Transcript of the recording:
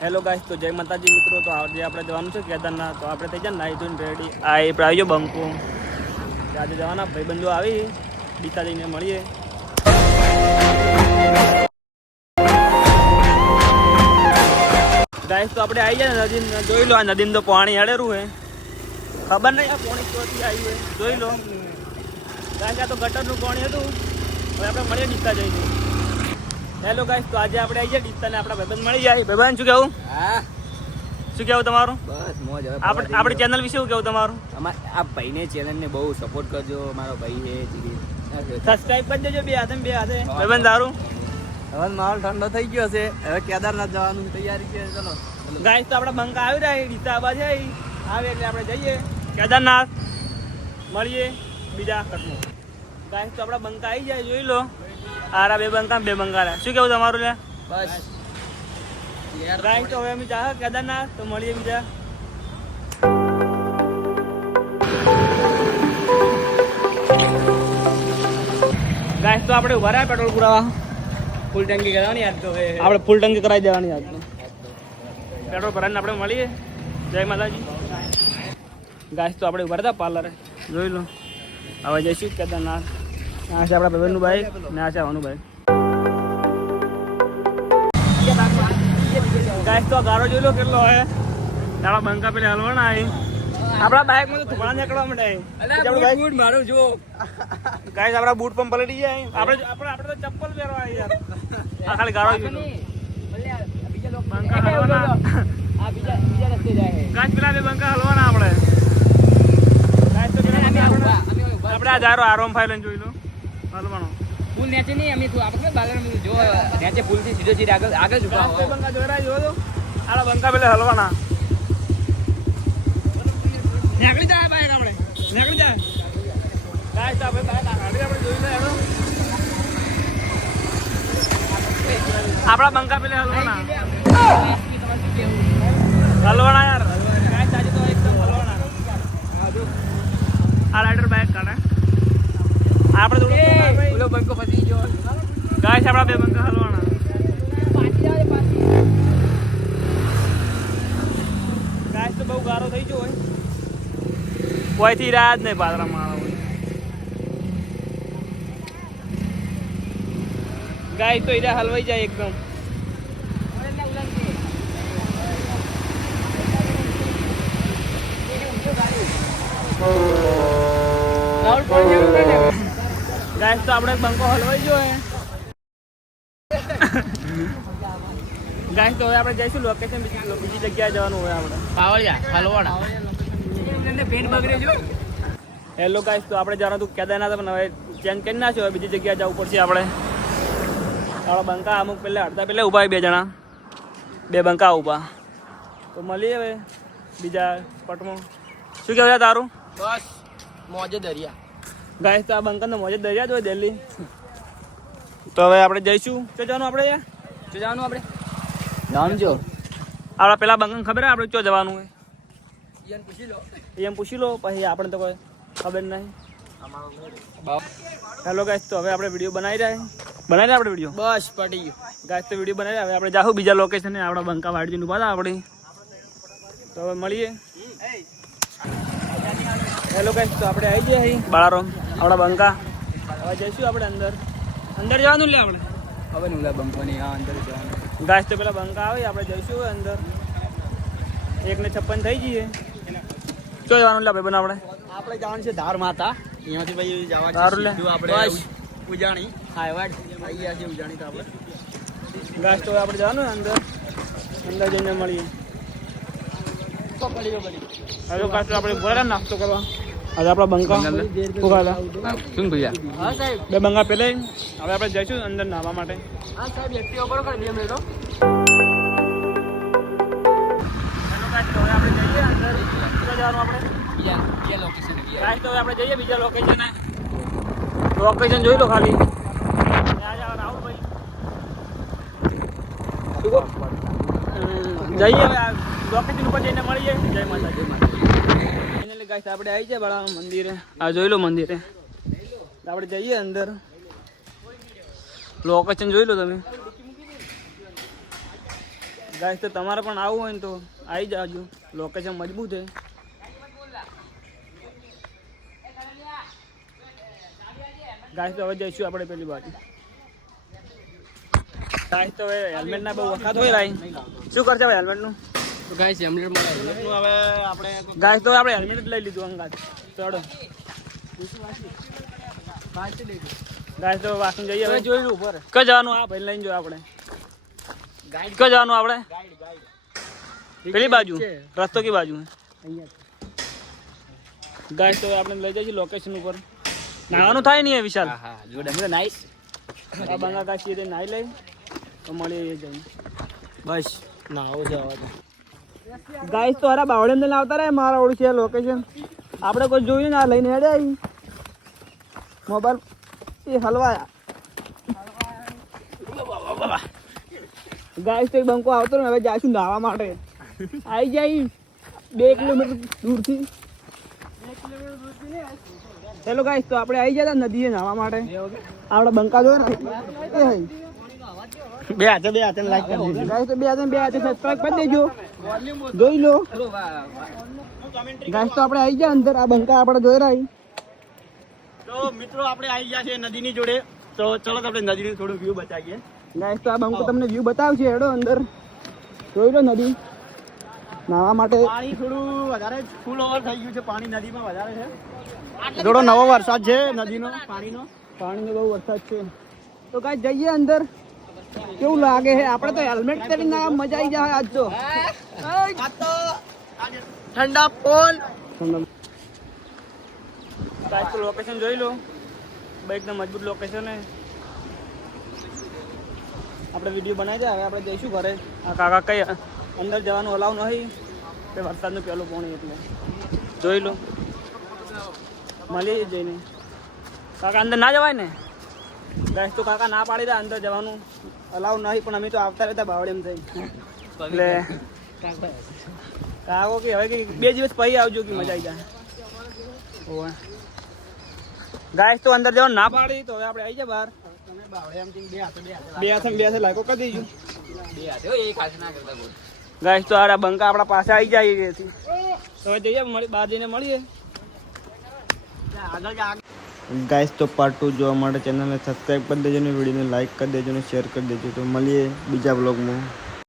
Hello guys, તો જય માતાજી મિત્રો. તો આજે આપણે જવાનું છે કેદારનાથ. તો આપણે થઈ જાય નાઈ ધોઈને રેડી. આ એ આવી ગયો બંકો. આજે જવાના ભાઈબંધો આવી ડીસા જઈને મળીએ. ગાઈસ તો આપણે આવી જાય નદી, જોઈ લો આ નદીમાં તો પાણી હળેરું હે. ખબર નહીં આ પાણી ક્યાંથી આવ્યું હોય, જોઈ લો. કારણ કે આ તો ગટરનું પાણી હતું. હવે આપણે મળીએ ડીસા જઈને. હેલો ગાઈસ, તો આજે આપણે આવી જાય ડીસા ને આપણા ભાઈબંધ મળી જાય. ભાઈબંધ શું કેવું? હા, શું કેવું તમારું? બસ મોજ. આપણી ચેનલ વિશે શું કેવું તમારું? આ ભાઈને ચેનલને બહુ સપોર્ટ કરજો. મારો ભાઈ છે, સબસ્ક્રાઇબ કરી દેજો. બે હાથે ભાઈબંધ દારૂ. હવે માહોલ ઠંડો થઈ ગયો છે. હવે કેદારનાથ જવાનું તૈયારી છે. ચલો ગાઈસ, તો આપણા બંકા આવી રહ્યા ડીસા આવા છે. આવે એટલે આપણે જઈએ કેદારનાથ, મળીએ બીજા કટમાં. ગાઈસ, તો આપણા બંકા આવી જાય, જોઈ લો. આરા બે બંકા શું કેવું તમારું? લે બસ ગાઈસ, તો હવે અમે જા કેદારનાથ, તો મળીએ બીજા. ગાઈસ, તો આપણે ઉભા રહ્યા પેટ્રોલ પુરાવા. ફૂલ ટંકી કરવાની યાદ તો આપણે ફૂલ ટંકી કરાવી દેવાની આજ તો. પેટ્રોલ ભરાઈને આપણે મળીએ. જય માતાજી. ગાઈસ, તો આપણે ઉભા હતા પાર્લરે, જોઈ લો. હવે જઈશું કેદારનાથ. આ છે આપણા ભાઈબંધનું બાઈક ને આ છે આવવાનું બાઈક. ગાઈસ, તો ગારો જોઈ લો કેટલો હોય. તારા બંકા પેલા હલવાના આવી. આપણા બાઈકમાં તો ધુમાડા નીકળવા માંડે. મારું જો ગાઈસ, આપણા બૂટ પણ પલટી જાય. આપણે તો ચપ્પલ પહેરવા યાર. આ ખાલી ગારો જોઈ લો. બંકા હલવાના. ગાઈસ, પેલા બે બંકા હલવાના આપણે. ગાઈસ, તો આપણે આ જારો આરામ ફાઈલ જોઈ લો. હલવાનો ફૂલ નેચે નહીં. અમે આપણે બાગર જો નેચે ફૂલ થી સીધો સીધો આગળ જ ઉભા. બંકા જોરા જો તો આલા બંકા પેલા હલવાના. નીકળી જાય બાઈક આપણે, નીકળી જાય. ગાઈસ, આપણે બાઈક આડી આપણે જોઈ લે હેડો. આપણા બંકા પેલા હલવાના યાર. ગાઈસ, આજે તો એકદમ હલવાના. આ રાઈડર બાઈક કાઢે. આપણે થોડું પેલો બંકો ફસી ગયો. ગાઈસ, આપણા બે બંકા હલવાના. ગાઈસ, તો બહુ ગારો થઈ ગયો હોય. કોઈથી રાત નહીં પાદરા મારો હોય. ગાઈસ, તો ઈરા હલવાઈ જાય એકદમ. ગાઈસ, તો આપણે બંકો હલવાઈ ગયો હે. ગાઈસ, તો હવે આપણે જઈશું લોકેશન, બીજી જગ્યાએ જવાનું હોય આપણે. પાવળિયા હલવાડા પેન્ટ બગડે જો. હેલો ગાઈસ, તો આપણે જવાનું હતું કેદારનાથ, પણ હવે ચેન્જ કરી નાખ્યો. હવે બીજી જગ્યાએ જવું પડશે આપણે. આપણા બંકા અમુક પહેલાં અડધા પહેલાં ઊભા બે જણા, બે બંકા ઊભા. તો મળીએ હવે બીજા પટમાં. શું કહેવાય તારું? બસ મોજે દરિયા. ગાઈસ, તો આ બંકાનો મોજે દરિયા જ હોય દિલ્હી. તો હવે આપણે જઈશું. શું જવાનું આપણે યાર? શું જવાનું આપણે? જવાનું જો આપણા પેલા બંકાને ખબર હે આપણે ચો જવાનું હોય? એમ પૂછી લો. એમ પૂછી લો, પછી આપણે તો કોઈ ખબર નહીં. હેલો ગાઈસ, તો હવે આપણે વિડીયો બનાવી રહ્યા આપણે વિડીયો. બસ પડી ગયું. ગાઈસ, તો વિડીયો બનાવી રહ્યા. હવે આપણે જાઉં બીજા લોકેશને. આપણા બંકા વાડીને ઉભા હતા આપણે. તો હવે મળીએ. હેલો ગાઈસ, તો આપણે આવી ગયા અહીં બાળારામ, આપણા બંકા. હવે જઈશું આપણે અંદર. અંદર જવાનું લે આપણે. હવે નું બંકોની આ અંદર જવાનું. ગાઈસ, તો પેલા બંકા આવે આપણે જઈશું અંદર. 1:56 થઈ જઈએ. શું જવાનું લે ભાઈ આપણે? આપણે જવાનું છે ધાર માતા. અહીંયાથી ભાઈ જવાનું ધારું લે. આપણે ઉજાણી હાઈવાડ આવી ગયા છે. ઉજાણી તો આપણે ગાઈસ, તો આપણે જવાનું અંદર. અંદર જઈને મળીએ. હવે ગાઈસ, આપણે બોલા નાસ્તો કરવા. આજે આપણા બંકા શું ભૈયા? હા સાહેબ, બે બંકા પેલે. હવે આપણે જઈશું અંદર નાહવા માટે. હા સાહેબ, એક્ટિવ કરો 2 મિનિટો. તો હવે આપણે જઈએ અંદર. ક્યાં જવાનું આપણે? બીજા લોકેશન. ગાઈસ, તો હવે આપણે જઈએ બીજા લોકેશન. લોકેશન જોઈ લો ખાલી. રાહુલભાઈ જઈએ હવે લોકેશન ઉપર જઈને મળીએ. જય માતાજી. ફાઇનલી ગાઈસ, આપણે આવી જાય બળા મંદિરે. આ જોઈ લો મંદિરે. આપણે જઈએ અંદર. લોકેશન જોઈ લો તમે. ગાઈસ તો તમારે પણ આવવું હોય ને તો આવી જાજો, લોકેશન મજબૂત છે. ગાઈસ તો હવે જઈશું આપણે પેલી બાજુ. ગાઈસ તો હવે હેલ્મેટ ના બહુ વખત હોય રાઈ, શું કરશે હવે હેલ્મેટ નું? તો ગાઈસ હેલ્મેટ હવે આપણે ગાઈસ તો આપણે હેલ્મેટ જ લઈ લીધું અંગાત. ચડો ગાઈસ તો વાસણ જઈએ હવે. જોઈ લો ઉપર કે જવાનું? આ ભાઈ લઈને જો આપણે ગાઈડ કે જવાનું આપણે પેલી બાજુ રસ્તો કી બાજુ ગાઈસ તો આપણે લઈ જઈશું લોકેશન ઉપર. નાવાનું થાય નહીં વિશાલ? હા જોડે મને નાઈસ આ બંગા કાશી તે નાઈ લઈ તો મળીએ જઈને. બસ નાવો જવા ગાઈસ તો અરે બાવળે ને આવતા રહે. મારા ઓળખ છે લોકેશન, આપણે કોઈ જોયું ને આ લઈને હેડે આવી મોબાઈલ એ હલવાયા. ગાઈસ તો એક બંકો આવતો ને હવે જાઈશું નાહવા માટે. આવી જાય 2 કિલોમીટર દૂરથી. ચલો ગાઈસ તો આપણે આવી જતા નદીએ નાહવા માટે. આપણે બંકા જોયો ને એ હઈ બે હાથે લાઈક કરી દીધી ગાઈસ. તો બે હાથે સબસ્ક્રાઇબ કરી દેજો, જોઈ લો ગાઈસ. તો આપણે આવી જાય અંદર. આ બંકા આપણે જોઈ રહી. તો મિત્રો આપણે આવી ગયા છે નદીની જોડે. તો ચલો આપણે નદીનું થોડું વ્યૂ બતાવીએ ગાઈસ. તો આ બંકો તમને વ્યૂ બતાવશે. હેડો અંદર જોઈ લો નદી નાહવા માટે. પાણી થોડું વધારે ફૂલ ઓવર થઈ ગયું છે. પાણી નદીમાં વધારે છે. થોડો નવો વરસાદ છે નદીનો. પાણીનો બહુ વરસાદ છે. તો ગાઈસ જઈએ અંદર. કેવું લાગે છે? આપણે તો હેલ્મેટ પહેરીને મજા આવી જાય આજ તો. ઠંડા પોલ ગાઈસ તો લોકેશન જોઈ લો. એકદમ મજબૂત લોકેશન છે. આપણે વિડીયો બનાવી દે. હવે આપણે જઈશું ઘરે. આ કાકા કઈ અંદર જવાનું અલાવ નહીં કે વરસાદનું પહેલું પાણી એટલે જોઈ લો. મળીએ જઈને. કાકા અંદર ના જવાય ને ગાઈસ. તો કાકા ના પાડી દે અંદર જવાનું અલાવ નહીં, પણ અમે તો આવતા રહેતા બાવળે એમ થઈ એટલે કાકો કે હવે કે 2 દિવસ પછી આવજો કે મજા આવી જાય. ગાઈસ તો અંદર જવાનું ના પાડી તો હવે આપણે આવી જાય બહાર. બે હાથે લાગો કરી દઈશું. ગાઈસ તો આ બંકા આપણા પાસે આવી જાય એથી. તો હવે જઈએ બહાર જઈને મળીએ. ગાઈસ તો પાર્ટ 2 જોવા માટે ચેનલને સબસ્ક્રાઈબ કરી દેજો ને વિડીયોને લાઈક કરી દેજો ને શેર કરી દેજો. તો મળીએ બીજા બ્લોગમાં.